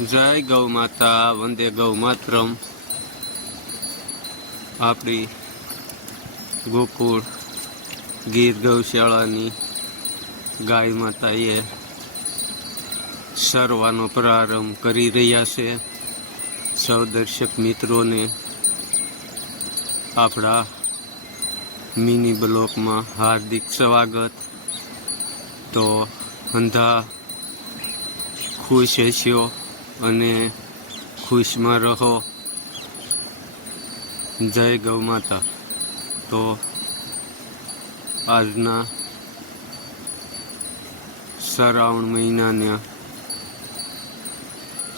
जय गौ माता वंदे गौ मातरम। આપણી ગોકુળ ગીર ગૌશાળાની ગાય માતાએ સરવાનો પ્રારંભ કરી રહ્યા છે। સૌ દર્શક મિત્રોને આપણા મિની બ્લોકમાં હાર્દિક સ્વાગત। તો અંધા ખુશ હશો અને ખુશમાં રહો। જય ગૌ માતા। તો આજના શ્રાવણ મહિનાના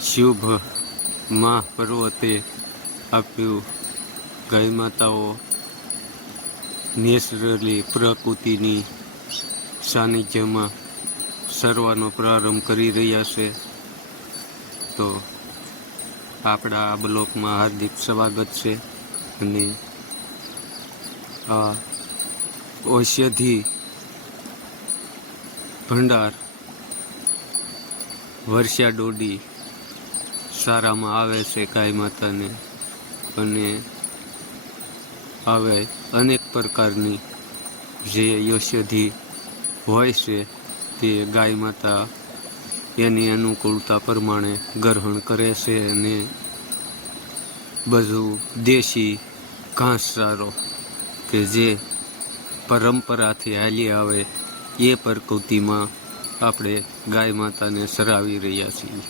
શુભ મહાપર્વતે આપ્યું ગાય માતાઓ નેચરલી પ્રકૃતિની સાનિધ્યમાં સરવાનો પ્રારંભ કરી રહ્યા છે। તો આપણા આ બ્લોકમાં હાર્દિક સ્વાગત છે। અને આ ઔષધિ ભંડાર વર્ષા દોડી સારામાં આવે છે ગાય માતાને, અને હવે અનેક પ્રકારની જે ઔષધિ હોય છે તે ગાય માતા એની અનુકૂળતા પ્રમાણે ગ્રહણ કરે છે। અને બધું દેશી ઘાસચારો કે જે પરંપરાથી હાલી આવે એ પ્રકૃતિમાં આપણે ગાય માતાને ચરાવી રહ્યા છીએ।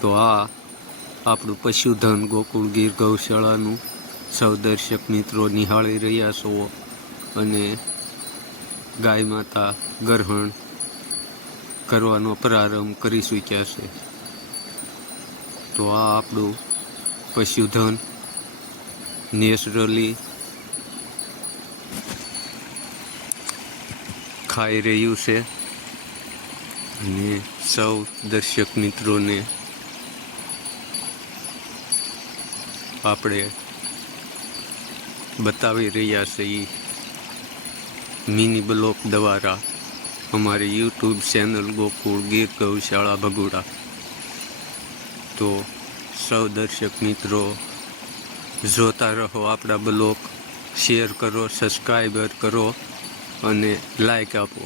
તો આ આપણું પશુધન ગોકુળ ગીર ગૌશાળાનું સૌ દર્શક મિત્રો નિહાળી રહ્યા છો અને ગાય માતા ગ્રહણ કરવાનો પ્રારંભ કરી ચૂક્યા છે। તો આ આપણું પશુધન નેચરલી ખાઈ રહ્યું છે અને સૌ દર્શક મિત્રોને આપણે બતાવી રહ્યા છીએ મિની બ્લોક દ્વારા અમારી યુટ્યુબ ચેનલ ગોકુળ ગીર ગૌશાળા ભગુડા। તો સૌ દર્શક મિત્રો જોતા રહો આપણા બ્લોગ, શેર કરો, સબસ્ક્રાઈબર કરો અને લાઈક આપો,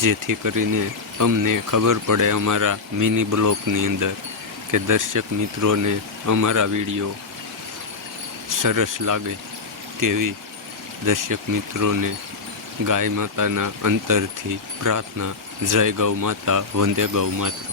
જેથી કરીને અમને ખબર પડે અમારા મિની બ્લોગની અંદર કે દર્શક મિત્રોને અમારા વિડીયો સરસ લાગે। તેવી દર્શક મિત્રોને ગાય માતાના અંતરથી પ્રાર્થના। જય ગૌ માતા વંદે ગૌ માતા।